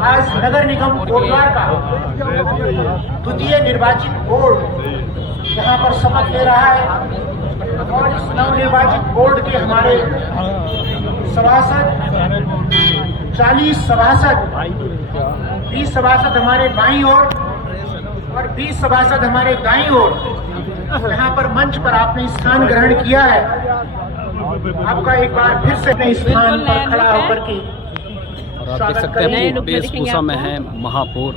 आज नगर निगम कोटद्वार का द्वितीय निर्वाचित बोर्ड यहाँ पर शपथ ले रहा है और इस नवनिर्वाचित बोर्ड के हमारे सभासद 40 सभासद, 20 सभासद हमारे बाईं ओर और 20 सभासद हमारे दाईं ओर यहाँ पर मंच पर आपने स्थान ग्रहण किया है। आपका एक बार फिर से अपने स्थान पर खड़ा होकर के और आप देख सकते हैं वेशभूषा में है महापौर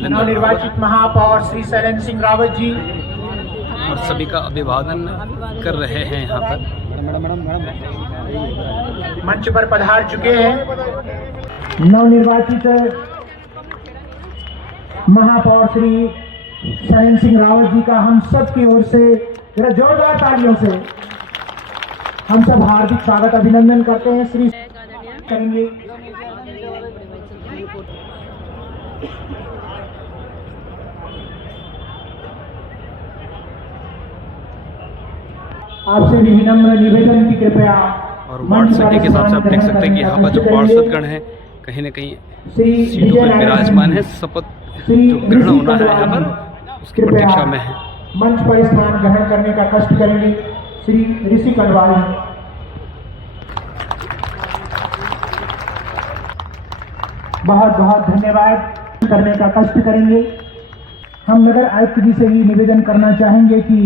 नवनिर्वाचित महापौर श्री शैलेंद्र सिंह रावत जी और सभी का अभिवादन कर रहे हैं यहाँ पर। मंच पर पधार चुके हैं नवनिर्वाचित महापौर श्री शैलेंद्र सिंह रावत जी का हम सब की ओर से जरा जोरदार तालियों से हम सब हार्दिक स्वागत अभिनंदन करते हैं। श्री करेंगे आपसे भी विनम्र निवेदन की कृपया। और वार्ड संख्या के हिसाब से आप देख सकते हैं कि यहाँ पर जो पार्षदगण है कहीं न कहीं सीटों पर विराजमान है। शपथ जो ग्रहण होना है यहाँ पर उसकी प्रतीक्षा में है। मंच पर स्थान ग्रहण करने का कष्ट करेंगे श्री ऋषि कनवाल। बहुत बहुत धन्यवाद करने का कष्ट करेंगे। हम नगर आयुक्त जी से भी निवेदन करना चाहेंगे कि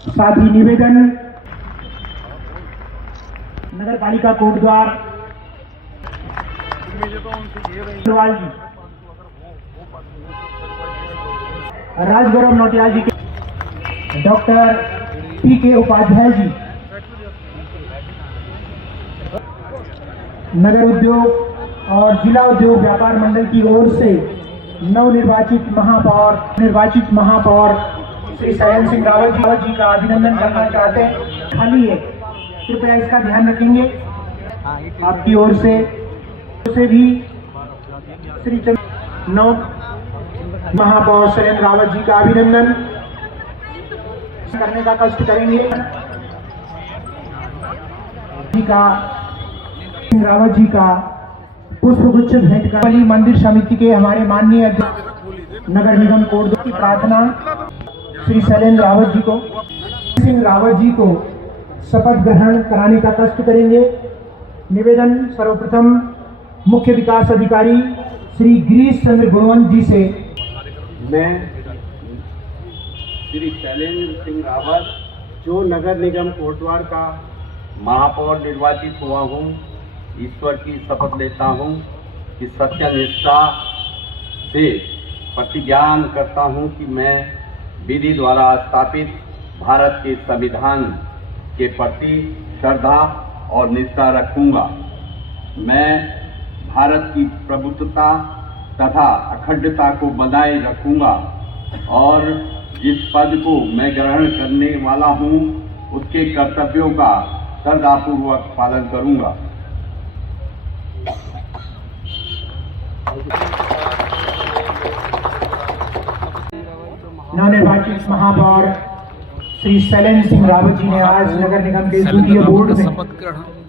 साथ ही निवेदन नगर पालिका कोटद्वार जी, राजगौरव नौटियाल जी के डॉक्टर PK उपाध्याय जी, नगर उद्योग और जिला उद्योग व्यापार मंडल की ओर से नवनिर्वाचित महापौर श्री शैलेंद्र सिंह रावत जी का अभिनंदन करना चाहते हैं। खाली है, कृपया इसका ध्यान रखेंगे। आपकी ओर से भी श्री नव महापौर शैलेंद्र रावत जी का अभिनंदन करने का कष्ट करेंगे। रावत जी का पुष्पगुच्छ भेंट कर मंदिर समिति के हमारे माननीय अध्यक्ष नगर निगम कोटद्वार की प्रार्थना श्री शैलेंद्र रावत जी को शपथ ग्रहण कराने का कष्ट करेंगे। निवेदन सर्वप्रथम मुख्य विकास अधिकारी श्री गिरीश चंद्र गुणवंत जी से। मैं श्री शैलेंद्र सिंह रावत जो नगर निगम कोटद्वार का महापौर निर्वाचित हुआ हूँ, ईश्वर की शपथ लेता हूँ कि सत्यनिष्ठा से प्रतिज्ञान करता हूँ कि मैं विधि द्वारा स्थापित भारत के संविधान के प्रति श्रद्धा और निष्ठा रखूंगा। मैं भारत की प्रभुत्वता तथा अखंडता को बनाए रखूंगा और जिस पद को मैं ग्रहण करने वाला हूं उसके कर्तव्यों का श्रद्धापूर्वक पालन करूंगा। नवनिर्वाचित महापौर श्री शैलेंद्र सिंह रावत जी ने आज नगर निगम के द्वितीय बोर्ड में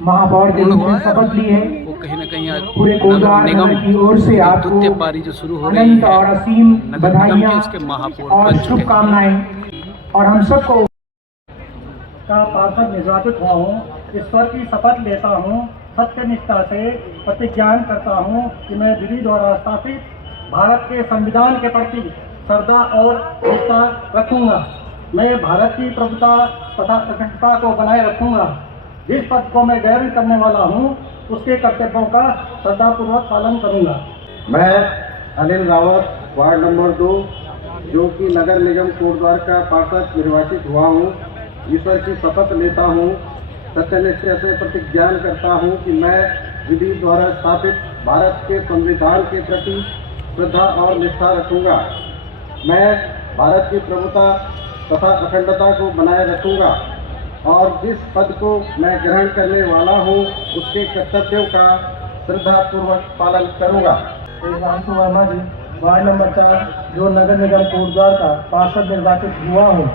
महापौर के रूप में शपथ ली है। वो कहीं न कहीं आज पूरे कोटद्वार नगर की ओर से आपको द्वितीय पारी जो शुरू हो रही अनंत है और असीम नगर निगम के बधाइयां उसके महापौर और बन चुके हैं। शुभकामनाएं। और हम सबको का पार्षद निर्वाचित हुआ हूँ, ईश्वर की शपथ लेता हूँ, सत्यनिष्ठा से प्रतिज्ञान करता हूँ कि मैं विधि द्वारा स्थापित भारत के संविधान के प्रति श्रद्धा और निष्ठा रखूंगा। मैं भारत की प्रभुता तथा अखंडता को बनाए रखूंगा। जिस पद को मैं ग्रहण करने वाला हूँ उसके कर्तव्यों का श्रद्धापूर्वक पालन करूंगा। मैं अनिल रावत वार्ड नंबर 2 जो कि नगर निगम कोटद्वार का पार्षद निर्वाचित हुआ हूँ, ईश्वर की शपथ लेता हूँ, सत्यनिष्ठा से प्रतिज्ञान करता हूँ कि मैं विधि द्वारा स्थापित भारत के संविधान के प्रति श्रद्धा और निष्ठा रखूंगा। मैं भारत की प्रभुता तथा अखंडता को बनाए रखूंगा और जिस पद को मैं ग्रहण करने वाला हूँ उसके कर्तव्यों का श्रद्धापूर्वक पालन करूंगा। देवांशु वर्मा जी, वार्ड नंबर 4 जो नगर निगम कोटद्वार का पार्षद निर्वाचित हुआ हूँ,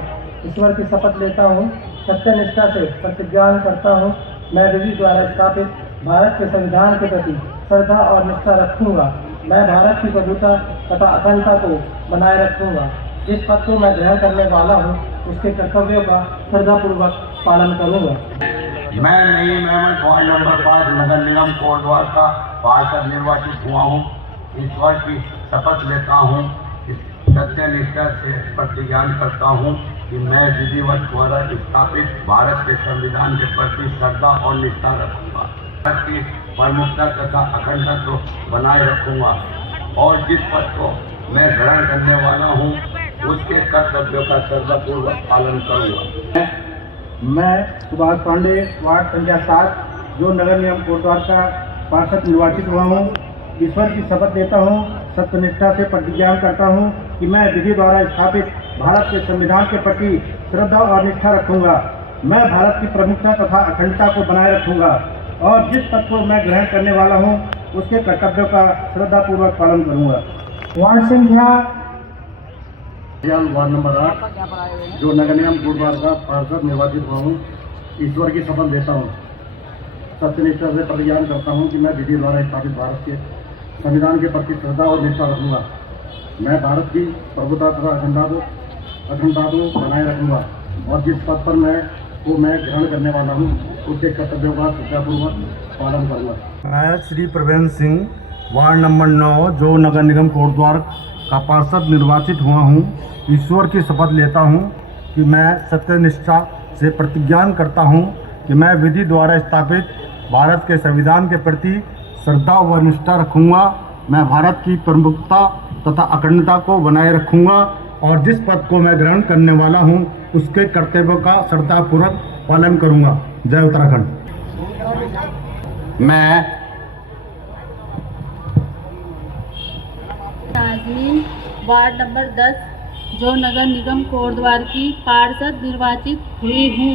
ईश्वर की शपथ लेता हूँ, सत्यनिष्ठा से प्रतिज्ञान करता हूँ, मैं विधि द्वारा स्थापित भारत के संविधान के प्रति श्रद्धा और निष्ठा रखूंगा। मैं भारत की प्रभुता तथा अखंडता को बनाए रखूंगा। जिस पद को मैं ग्रहण करने वाला हूँ उसके कर्तव्यों का श्रद्धापूर्वक पालन करूंगा। मैं नईम अहमद वार्ड नंबर 5 नगर निगम कोटद्वार का पार्षद निर्वाचित हुआ हूँ। ईश्वर की शपथ लेता हूँ कि सत्यनिष्ठा से प्रतिज्ञान करता हूँ कि मैं विधिवत द्वारा स्थापित भारत के संविधान के प्रति श्रद्धा और निष्ठा रखूंगा, भारत की प्रमुखता तथा अखंडता को बनाए रखूंगा और जिस पद को मैं ग्रहण करने वाला हूँ उसके कर्तव्यों का श्रद्धापूर्वक पालन करूंगा। मैं सुभाष पांडे वार्ड संख्या 7 जो नगर निगम कोटद्वार का पार्षद निर्वाचित हुआ हूँ। ईश्वर की शपथ लेता हूँ, सत्यनिष्ठा से प्रतिज्ञान करता हूँ कि मैं विधि द्वारा स्थापित भारत के संविधान के प्रति श्रद्धा और निष्ठा रखूंगा। मैं भारत की प्रमुखता तथा अखंडता को बनाए रखूंगा और जिस पद को मैं ग्रहण करने वाला हूँ उसके कर्तव्यों का श्रद्धापूर्वक पालन करूंगा। वार्ड संख्या वार्ड नंबर 8 जो नगर निगम कोटद्वार का पार्षद निर्वाचित हुआ हूँ। ईश्वर की शपथ लेता हूँ, सत्यनिष्ठा से प्रतिज्ञान करता हूँ कि मैं विधि द्वारा स्थापित भारत के संविधान के प्रति श्रद्धा और निष्ठा रखूंगा। मैं भारत की प्रभुता तथा अखंडता को बनाए रखूंगा और जिस पद पर मैं ग्रहण करने वाला हूँ उसके कर्तव्यों का श्रद्धापूर्वक पालन करूंगा। मैं श्री प्रवीण सिंह वार्ड नंबर 9 जो नगर निगम कोटद्वार का पार्षद निर्वाचित हुआ हूँ। ईश्वर की शपथ लेता हूँ कि मैं सत्यनिष्ठा से प्रतिज्ञान करता हूँ कि मैं विधि द्वारा स्थापित भारत के संविधान के प्रति श्रद्धा व निष्ठा रखूँगा। मैं भारत की प्रमुखता तथा अखंडता को बनाए रखूँगा और जिस पद को मैं ग्रहण करने वाला हूँ उसके कर्तव्यों का श्रद्धापूर्वक पालन करूँगा। जय उत्तराखंड। मैं नाज़मीन वार्ड नंबर 10 जो नगर निगम कोटद्वार की पार्षद निर्वाचित हुई हूँ।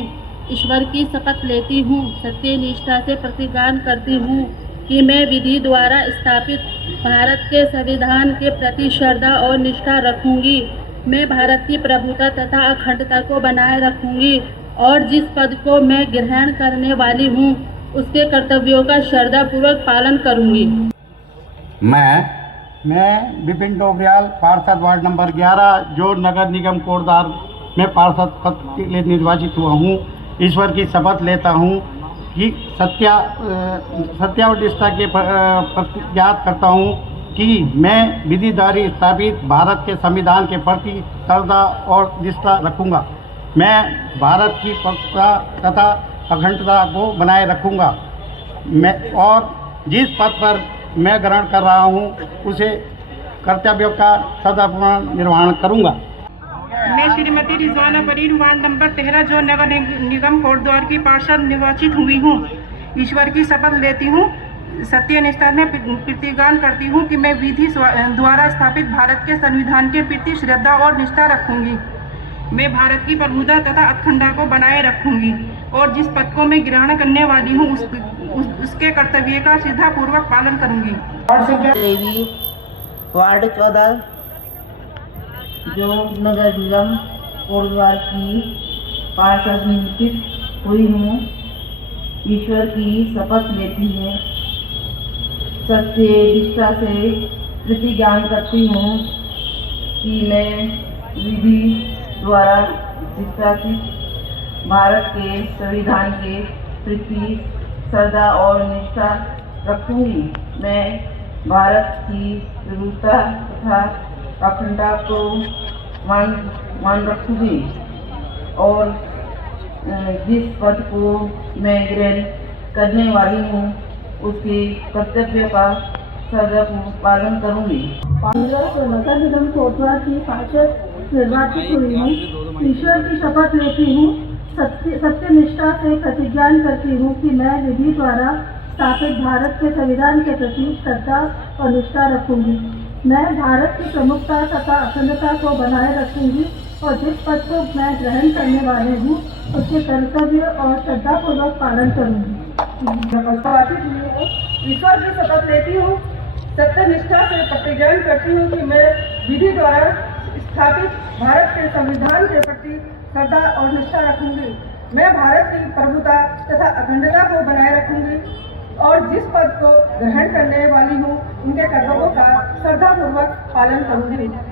ईश्वर की शपथ लेती हूँ, सत्यनिष्ठा से प्रतिज्ञान करती हूँ कि मैं विधि द्वारा स्थापित भारत के संविधान के प्रति श्रद्धा और निष्ठा रखूंगी। मैं भारत की प्रभुता तथा अखंडता को बनाए रखूंगी और जिस पद को मैं ग्रहण करने वाली हूँ उसके कर्तव्यों का श्रद्धापूर्वक पालन करूंगी। मैं विपिन डोबरियाल पार्षद वार्ड नंबर 11 जो नगर निगम कोटद्वार में पार्षद पद के लिए निर्वाचित हुआ हूँ। ईश्वर की शपथ लेता हूँ कि सत्य और निष्ठा के प्रतिज्ञात करता हूँ कि मैं विधि द्वारा स्थापित भारत के संविधान के प्रति श्रद्धा और निष्ठा रखूँगा। मैं भारत की प्रभुता तथा अखंडता को बनाए रखूँगा और जिस पद पर मैं ग्रहण कर रहा हूँ उसे कर्तव्यों का सदापूर्ण निर्वहन करूँगा। मैं श्रीमती रिजवाना परीर वार्ड नंबर 13 जो नगर निगम कोटद्वार की पार्षद निर्वाचित हुई हूँ। ईश्वर की शपथ लेती हूँ, सत्यनिष्ठा में प्रतिज्ञान करती हूँ कि मैं विधि द्वारा स्थापित भारत के संविधान के प्रति श्रद्धा और निष्ठा रखूंगी। मैं भारत की प्रभुता तथा अखंडता को बनाए रखूंगी और जिस पद को मैं ग्रहण करने वाली हूँ उसके कर्तव्य का श्रद्धापूर्वक पालन करूंगी। देवी वार्ड 14 जो नगर निगम कोटद्वार की पार्षद नियुक्त हुई हूँ। ईश्वर की शपथ लेती हूँ, सत्य निष्ठा से प्रतिज्ञान करती हूँ कि मैं विधि द्वारा स्थापित भारत के संविधान के प्रति श्रद्धा और निष्ठा रखूंगी। मैं भारत की प्रभुता तथा अखंडता को मान रखूंगी और जिस पद को मैं ग्रहण करने वाली हूँ उसके कर्तव्य का श्रद्धापूर्वक पालन करूंगी। नगर निगम कोटद्वार की पार्षद निर्वाचित हुई हूँ। ईश्वर की शपथ लेती हूँ, सत्यनिष्ठा से प्रतिज्ञान करती हूँ कि मैं विधि द्वारा स्थापित भारत के संविधान के प्रति श्रद्धा और निष्ठा रखूंगी। मैं भारत की प्रमुखता तथा अखंडता को बनाए रखूंगी और जिस पद को मैं ग्रहण करने वाले हूँ उसके कर्तव्य और श्रद्धापूर्वक पालन करूंगी। ईश्वर की शपथ लेती हूँ, सत्यनिष्ठा से प्रतिज्ञान करती हूँ कि मैं विधि द्वारा स्थापित भारत के संविधान के प्रति श्रद्धा और निष्ठा रखूंगी। मैं भारत की प्रभुता तथा अखंडता को बनाए रखूंगी और जिस पद को ग्रहण करने वाली हूँ उनके कर्तव्यों का पालन करूंगी।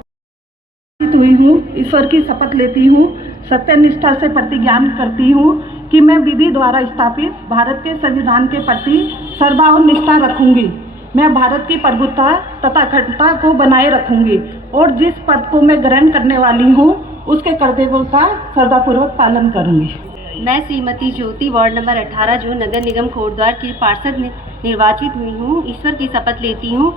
हुई हूँ, ईश्वर की शपथ लेती हूँ, सत्यनिष्ठा से प्रतिज्ञान करती हूँ कि मैं विधि द्वारा स्थापित भारत के संविधान के प्रति श्रद्धा और निष्ठा रखूंगी। मैं भारत की प्रभुता तथा अखंडता को बनाए रखूंगी और जिस पद को मैं ग्रहण करने वाली हूँ उसके कर्तव्यों का श्रद्धापूर्वक पालन करूंगी। मैं श्रीमती ज्योति वार्ड नंबर 18 जो नगर निगम कोटद्वार की पार्षद निर्वाचित हुई हूँ, ईश्वर की शपथ लेती हूँ,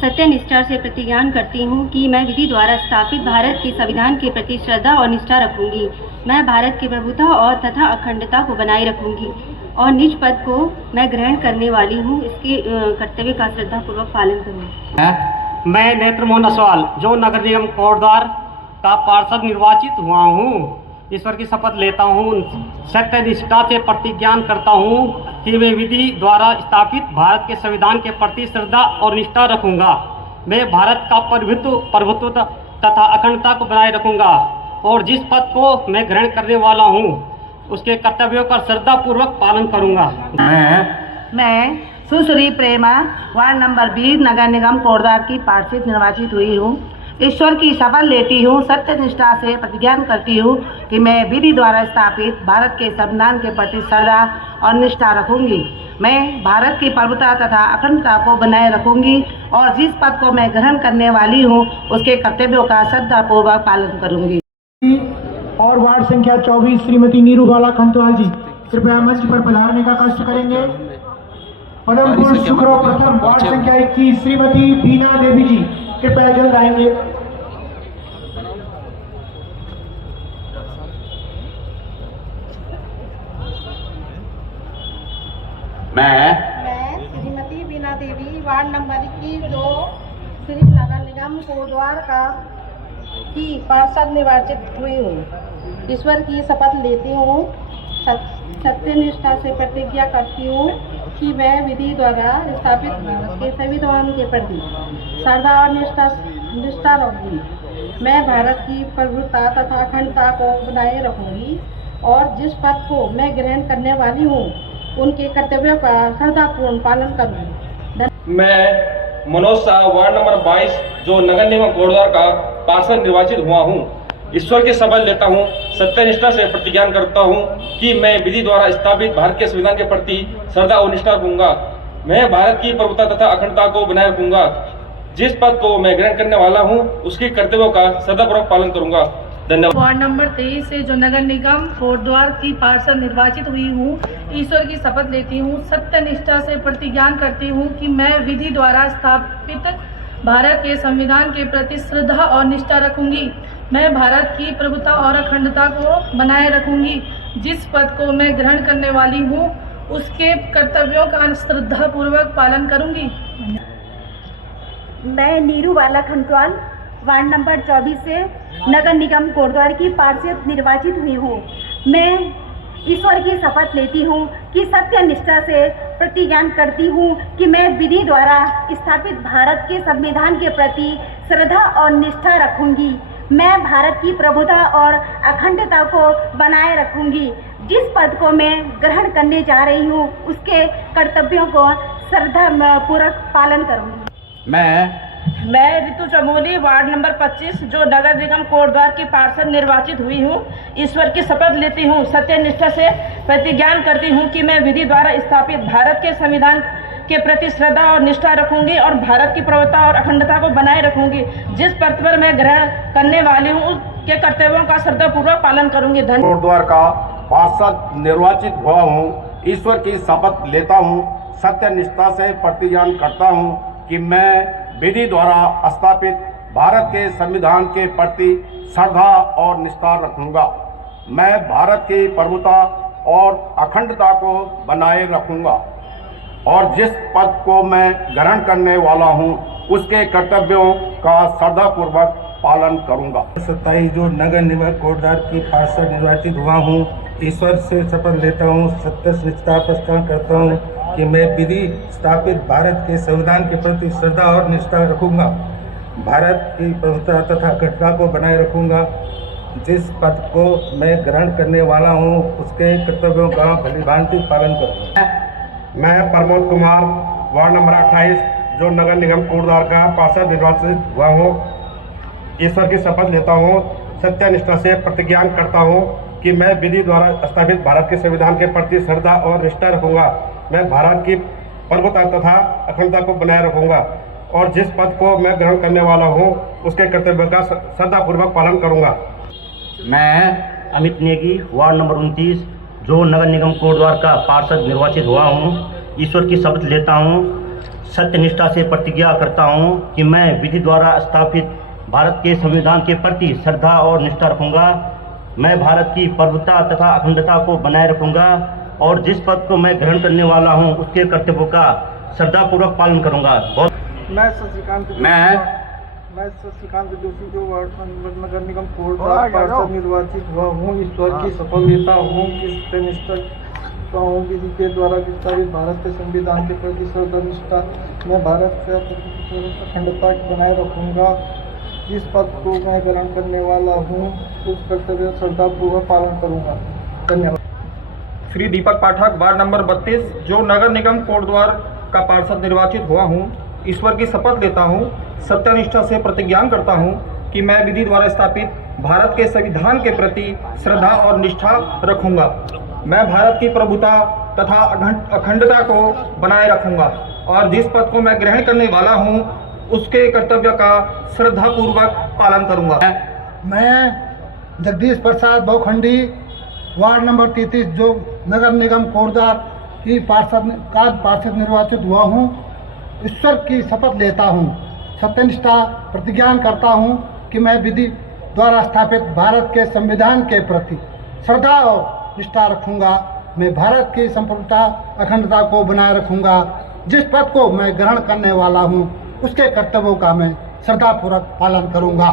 सत्यनिष्ठा से प्रतिज्ञान करती हूँ कि मैं विधि द्वारा स्थापित भारत के संविधान के प्रति श्रद्धा और निष्ठा रखूंगी। मैं भारत की प्रभुता और तथा अखंडता को बनाए रखूंगी और निज पद को मैं ग्रहण करने वाली हूँ, इसके कर्तव्य का श्रद्धापूर्वक पालन करूँगी। मैं नेत्र मोहन असवाल जो नगर निगम कोटद्वार का पार्षद निर्वाचित हुआ हूँ, ईश्वर की शपथ लेता हूँ, सत्यनिष्ठा से प्रतिज्ञान करता हूँ कि मैं विधि द्वारा स्थापित भारत के संविधान के प्रति श्रद्धा और निष्ठा रखूंगा। मैं भारत का प्रभुत्व तथा अखंडता को बनाए रखूंगा और जिस पद को मैं ग्रहण करने वाला हूँ उसके कर्तव्यों का श्रद्धापूर्वक पालन करूंगा। मैं सुश्री प्रेमा वार्ड नंबर 20 नगर निगम कोटद्वार की पार्षद निर्वाचित हुई हूँ। ईश्वर की शपथ लेती हूँ, सत्यनिष्ठा से प्रतिज्ञान करती हूँ कि मैं विधि द्वारा स्थापित भारत के संविधान के प्रति श्रद्धा और निष्ठा रखूंगी। मैं भारत की प्रभुता तथा अखंडता को बनाए रखूंगी और जिस पद को मैं ग्रहण करने वाली हूँ उसके कर्तव्यों का श्रद्धापूर्वक पालन करूंगी। और वार्ड संख्या 24 श्रीमती नीरू बाला खंतवाल जी कृपया मंच पर पधारने का कष्ट करेंगे। पदम पुरुष शुक्र प्रथम वार्ड संख्या 21 श्रीमती बीना देवी जी कृपया जल्द आएंगे। मैं श्रीमती बीना देवी वार्ड नंबर 21 जो श्री नगर निगम कोटद्वार का की पार्षद निर्वाचित हुई हूँ। ईश्वर की शपथ लेती हूँ, सत्यनिष्ठा से प्रतिज्ञा करती हूँ कि मैं विधि द्वारा स्थापित भारत के संविधान के प्रति श्रद्धा और निष्ठा रखूंगी। मैं भारत की प्रभुता तथा अखंडता को बनाए रखूंगी और जिस पद को मैं ग्रहण करने वाली हूँ उनके कर्तव्यों का श्रद्धापूर्ण पालन करूंगी। मैं मनोज शाह वार्ड नंबर 22 जो नगर निगम कोटद्वार का पार्षद निर्वाचित हुआ हूँ। ईश्वर की शपथ लेता हूँ, सत्यनिष्ठा से प्रतिज्ञान करता हूँ कि मैं विधि द्वारा स्थापित भारत के संविधान के प्रति श्रद्धा और निष्ठा रखूंगा। मैं भारत की प्रभुता तथा अखंडता को बनाए रखूंगा। जिस पद को मैं ग्रहण करने वाला हूँ उसके कर्तव्यों का श्रद्धापूर्वक पालन करूंगा। धन्यवाद। वार्ड नंबर 23 से जो नगर निगम कोटद्वार की पार्षद निर्वाचित हुई हूँ, ईश्वर की शपथ लेती हूँ, सत्यनिष्ठा से प्रतिज्ञान करती हूँ कि मैं विधि द्वारा स्थापित भारत के संविधान के प्रति श्रद्धा और निष्ठा रखूंगी। मैं भारत की प्रभुता और अखंडता को बनाए रखूंगी। जिस पद को मैं ग्रहण करने वाली हूँ उसके कर्तव्यों का श्रद्धापूर्वक पालन करूंगी। मैं नीरू बाला खंतवाल वार्ड नंबर 24 से नगर निगम कोटद्वार की पार्षद निर्वाचित हुई हूँ। मैं ईश्वर की शपथ लेती हूँ कि सत्यनिष्ठा से प्रतिज्ञान करती हूँ कि मैं विधि द्वारा स्थापित भारत के संविधान के प्रति श्रद्धा और निष्ठा रखूंगी। मैं भारत की प्रभुता और अखंडता को बनाए रखूंगी। जिस पद को मैं ग्रहण करने जा रही हूँ उसके कर्तव्यों को श्रद्धापूर्वक पालन करूंगी। मैं ऋतु चमोली वार्ड नंबर 25 जो नगर निगम कोटद्वार की पार्षद निर्वाचित हुई हूँ। ईश्वर की शपथ लेती हूँ, सत्यनिष्ठा से प्रतिज्ञान करती हूँ कि मैं विधि द्वारा स्थापित भारत के संविधान के प्रति श्रद्धा और निष्ठा रखूंगी और भारत की प्रभुता और अखंडता को बनाए रखूंगी। जिस पद पर मैं ग्रहण करने वाली हूँ उसके कर्तव्यों का श्रद्धापूर्वक पालन करूंगी। कोटद्वार का पार्षद निर्वाचित हुआ हूँ। ईश्वर की शपथ लेता हूँ, सत्यनिष्ठा से प्रतिज्ञान करता हूँ कि मैं विधि द्वारा स्थापित भारत के संविधान के प्रति श्रद्धा और निष्ठा रखूंगा। मैं भारत की प्रभुता और अखंडता को बनाए रखूंगा और जिस पद को मैं ग्रहण करने वाला हूं उसके कर्तव्यों का श्रद्धापूर्वक पालन करूंगा। 27 जो नगर निगम कोटद्वार की पार्षद निर्वाचित हुआ हूँ। ईश्वर से शपथ लेता हूँ, सत्यनिष्ठा प्रतिज्ञा करता हूँ कि मैं विधि स्थापित भारत के संविधान के प्रति श्रद्धा और निष्ठा रखूंगा। भारत की प्रभुता तथा अखंडता को बनाए रखूंगा। जिस पद को मैं ग्रहण करने वाला हूं उसके कर्तव्यों का भलीभांति पालन करूंगा। मैं प्रमोद कुमार वार्ड नंबर 28 जो नगर निगम कोटद्वार का पार्षद निर्वाचित हुआ हूँ, ईश्वर की शपथ लेता हूँ, सत्यनिष्ठा से प्रतिज्ञा करता हूँ कि मैं विधि द्वारा स्थापित भारत के संविधान के प्रति श्रद्धा और निष्ठा रखूंगा। मैं भारत की प्रभुता तथा अखंडता को बनाए रखूंगा और जिस पद को मैं ग्रहण करने वाला हूँ उसके कर्तव्य का श्रद्धापूर्वक पालन करूंगा। मैं अमित नेगी, वार्ड नंबर 29, जो नगर निगम कोटद्वार का पार्षद निर्वाचित हुआ हूँ, ईश्वर की शपथ लेता हूँ, सत्यनिष्ठा से प्रतिज्ञा करता हूँ कि मैं विधि द्वारा स्थापित भारत के संविधान के प्रति श्रद्धा और निष्ठा रखूंगा। मैं भारत की प्रभुता तथा अखंडता को बनाए रखूंगा और जिस पद को मैं ग्रहण करने वाला हूं उसके कर्तव्यों का श्रद्धापूर्वक पालन करूंगा। मैं शशिकांत जोशी, जो वार्ड नगर निगम कोटद्वार पार्षद निर्वाचित हुआ हूँ, ईश्वर की शपथ लेता हूँ कि सत्यनिष्ठा हूँ विधि के द्वारा विस्तारित भारत के संविधान के प्रति श्रद्धा निष्ठा मैं भारत से अखंडता बनाए रखूंगा। जिस पद को मैं ग्रहण करने वाला हूँ उस कर्तव्य श्रद्धापूर्वक पालन करूंगा। धन्यवाद। श्री दीपक पाठक, वार्ड नंबर 32, जो नगर निगम कोटद्वार का पार्षद निर्वाचित हुआ हूँ, ईश्वर की शपथ लेता हूँ, सत्यनिष्ठा से प्रतिज्ञा करता हूँ कि मैं विधि द्वारा स्थापित भारत के संविधान के प्रति श्रद्धा और निष्ठा रखूंगा। मैं भारत की प्रभुता तथा अखंडता को बनाए रखूंगा और जिस पद को मैं ग्रहण करने वाला हूँ उसके कर्तव्य का श्रद्धापूर्वक पालन करूंगा। मैं जगदीश प्रसाद बहुखंडी, वार्ड नंबर 33, जो नगर निगम कोटद्वार की पार्षद निर्वाचित हुआ हूँ, ईश्वर की शपथ लेता हूँ, सत्यनिष्ठा प्रतिज्ञा करता हूँ कि मैं विधि द्वारा स्थापित भारत के संविधान के प्रति श्रद्धा और निष्ठा रखूंगा। मैं भारत की संप्रभुता अखंडता को बनाए रखूंगा। जिस पद को मैं ग्रहण करने वाला हूँ उसके कर्तव्यों का मैं श्रद्धापूर्वक पालन करूंगा।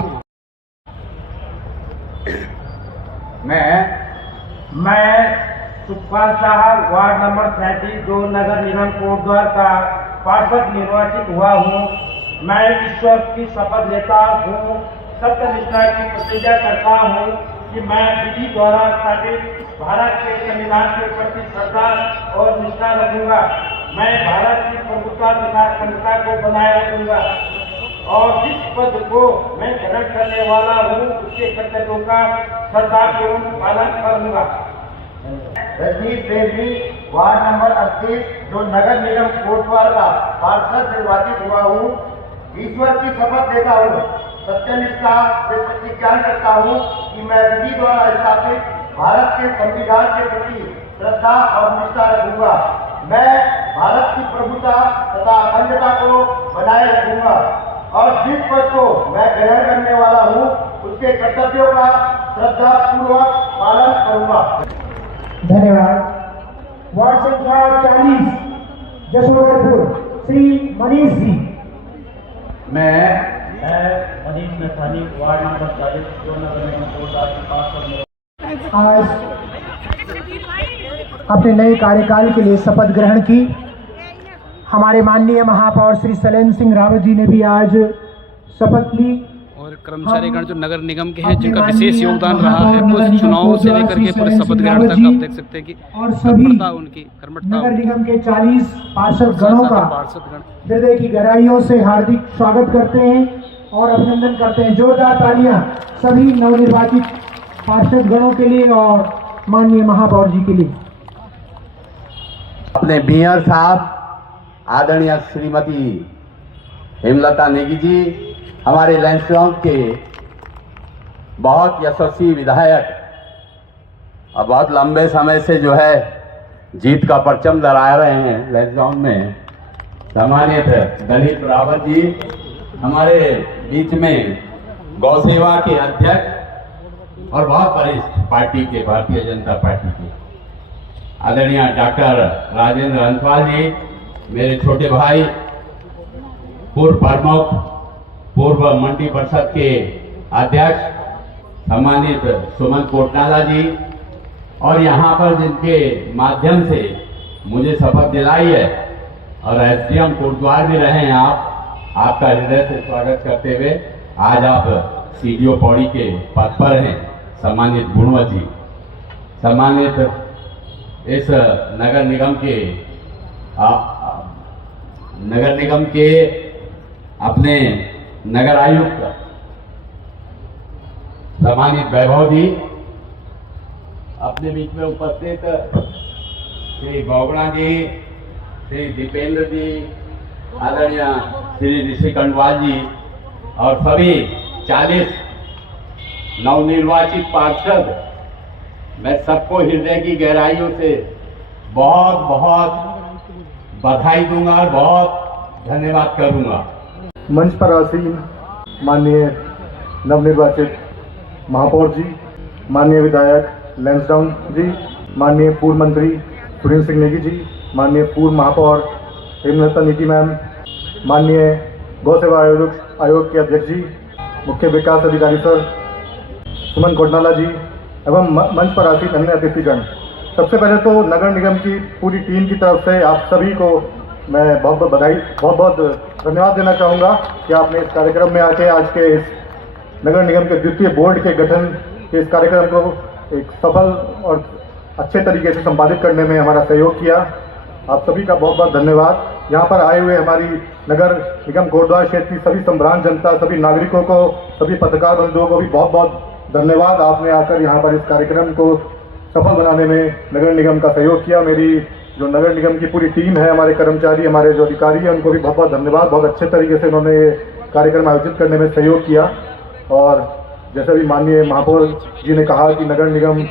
मैं सुखपाल साहब, वार्ड नंबर 37, जो नगर निगम कोटद्वार का पार्षद निर्वाचित हुआ हूँ, मैं ईश्वर की शपथ लेता हूँ, सत्यनिष्ठा की प्रतिज्ञा करता हूँ कि मैं विधि द्वारा स्थापित भारत के संविधान के प्रति श्रद्धा और निष्ठा रखूंगा। मैं भारत की प्रभुता तथा अखंडता को बनाए रखूंगा और जिस पद को मैं ग्रहण करने वाला हूँ उसके कर्तव्यों का श्रद्धापूर्वक पालन करूंगा। रजनीश देवी, वार्ड नंबर 38, जो नगर निगम कोटद्वार का पार्षद निर्वाचित हुआ हूँ, ईश्वर की शपथ लेता हूँ, सत्यनिष्ठा से प्रतिज्ञा करता हूँ कि मैं विधि द्वारा स्थापित भारत के संविधान के प्रति श्रद्धा और निष्ठा रखूंगा। मैं भारत की प्रभुता तथा अखंडता को बनाए रखूंगा और जिस पद को मैं ग्रहण करने वाला हूँ उसके कर्तव्यों का श्रद्धापूर्वक पालन करूंगा। धन्यवाद। वार्ड संख्या 40, जसोदरपुर, श्री मनीष जी। मैं मनीष मैथानी, वार्ड नंबर 40, जो नगर निगम कोटद्वार की पार्षद आज अपने नए कार्यकाल के लिए शपथ ग्रहण की। हमारे माननीय महापौर श्री शैलेंद्र सिंह रावत जी ने भी आज शपथ ली और कर्मचारीगण जो नगर निगम के हैं जिनका विशेष योगदान रहा है कुछ चुनावों से लेकर के पूरे शपथ ग्रहण तक, आप देख सकते हैं कि और सभी उनकी कर्मठता नगर निगम के 40 पार्षद गणों का हृदय की गहराइयों से हार्दिक स्वागत करते हैं और अभिनंदन करते हैं। जोरदार तालियां सभी नवनिर्वाचित पार्षद गणों के लिए और माननीय महापौर जी के लिए। अपने मेयर साहब आदरणीय श्रीमती हेमलता नेगी जी, हमारे लैंसडाउन के बहुत यशस्वी विधायक और बहुत लंबे समय से जो है जीत का परचम लहरा रहे हैं लैंसडाउन में, सम्मानित दलित रावत जी, हमारे बीच में गौ सेवा के अध्यक्ष और बहुत वरिष्ठ पार्टी के, भारतीय जनता पार्टी के आदरणीय डॉक्टर राजेंद्र अंतवाल जी, मेरे छोटे भाई, पूर्व प्रमुख, पूर्व मंडी परिषद के अध्यक्ष सम्मानित सुमन कोटनाला जी, और यहाँ पर जिनके माध्यम से मुझे शपथ दिलाई है और एसडीएम कोटद्वार भी रहे हैं आपका हृदय से स्वागत करते हुए आज आप सीडीओ पौड़ी के पद पर हैं, सम्मानित गुणवत जी, सम्मानित इस नगर निगम के नगर निगम के अपने नगर आयुक्त सम्मानित वैभव जी, अपने बीच में उपस्थित श्री बोगड़ा जी, श्री दीपेंद्र जी, आदरणीय श्री ऋषि कंडवाल जी और सभी 40 नवनिर्वाचित पार्षद, मैं सबको हृदय की गहराइयों से बहुत बहुत बधाई दूंगा और बहुत धन्यवाद करूंगा। मंच पर आसीन माननीय नवनिर्वाचित महापौर जी, माननीय विधायक लैंसडाउन जी, माननीय पूर्व मंत्री सुरेंद्र सिंह नेगी जी, माननीय पूर्व महापौर हेमलता नेगी मैम, माननीय गौ सेवा आयोग के अध्यक्ष जी, मुख्य विकास अधिकारी सर सुमन कोटनाला जी एवं मंच पर आसीन अन्य अतिथिगण, सबसे पहले तो नगर निगम की पूरी टीम की तरफ से आप सभी को मैं बहुत बहुत बधाई, बहुत बहुत धन्यवाद देना चाहूँगा कि आपने इस कार्यक्रम में आके आज के इस नगर निगम के द्वितीय बोर्ड के गठन के इस कार्यक्रम को एक सफल और अच्छे तरीके से संपादित करने में हमारा सहयोग किया। आप सभी का बहुत बहुत धन्यवाद। यहाँ पर आए हुए हमारी नगर निगम कोटद्वार क्षेत्र की सभी संभ्रांत जनता, सभी नागरिकों को, सभी पत्रकार बंधुओं को भी बहुत बहुत धन्यवाद। आपने आकर यहाँ पर इस कार्यक्रम को सफल बनाने में नगर निगम का सहयोग किया। मेरी जो नगर निगम की पूरी टीम है, हमारे कर्मचारी, हमारे जो अधिकारी हैं, उनको भी बहुत बहुत धन्यवाद। बहुत अच्छे तरीके से उन्होंने ये कार्यक्रम आयोजित करने में सहयोग किया। और जैसे भी माननीय महापौर जी ने कहा कि नगर निगम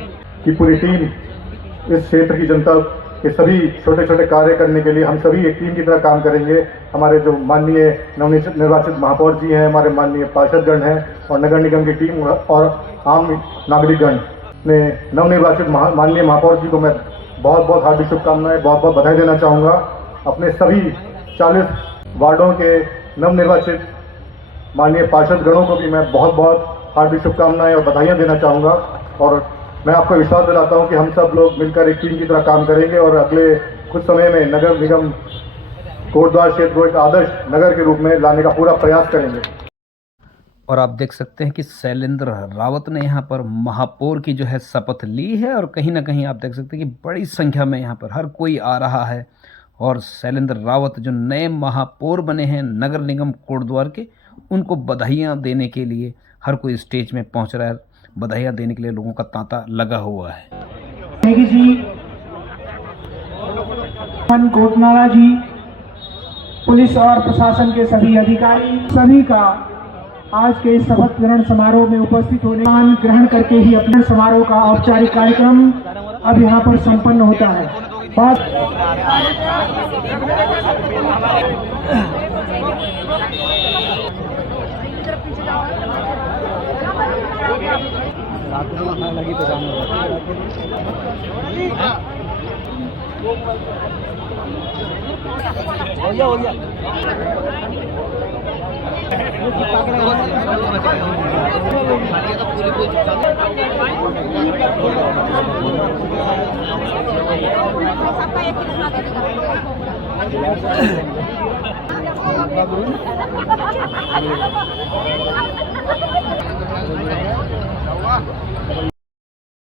की पूरी टीम इस क्षेत्र की जनता के सभी छोटे छोटे कार्य करने के लिए हम सभी एक टीम की तरह काम करेंगे। हमारे जो माननीय नवनिर्वाचित महापौर जी हैं, हमारे माननीय पार्षदगण हैं और नगर निगम की टीम और आम नागरिकगण ने नवनिर्वाचित माननीय महापौर जी को मैं बहुत बहुत हार्दिक शुभकामनाएं, बहुत बहुत बधाई देना चाहूँगा। अपने सभी 40 वार्डों के नवनिर्वाचित माननीय पार्षदगणों को भी मैं बहुत बहुत हार्दिक शुभकामनाएं और बधाइयाँ देना चाहूँगा। और मैं आपको विश्वास दिलाता हूँ कि हम सब लोग मिलकर एक टीम की तरह काम करेंगे और अगले कुछ समय में नगर निगम कोटद्वार क्षेत्र को एक आदर्श नगर के रूप में लाने का पूरा प्रयास करेंगे। और आप देख सकते हैं कि शैलेंद्र रावत ने यहाँ पर महापौर की जो है शपथ ली है और कहीं ना कहीं आप देख सकते हैं कि बड़ी संख्या में यहाँ पर हर कोई आ रहा है और शैलेंद्र रावत जो नए महापौर बने हैं नगर निगम कोटद्वार के, उनको बधाइयाँ देने के लिए हर कोई स्टेज में पहुँच रहा है। बधाइयाँ देने के लिए लोगों का तांता लगा हुआ है। नेगी जी, सुमन कोटनाला जी, पुलिस और प्रशासन के सभी अधिकारी, सभी का आज के इस शपथ ग्रहण समारोह में उपस्थित होने ग्रहण करके ही अपने समारोह का औपचारिक कार्यक्रम अब यहाँ पर संपन्न होता है।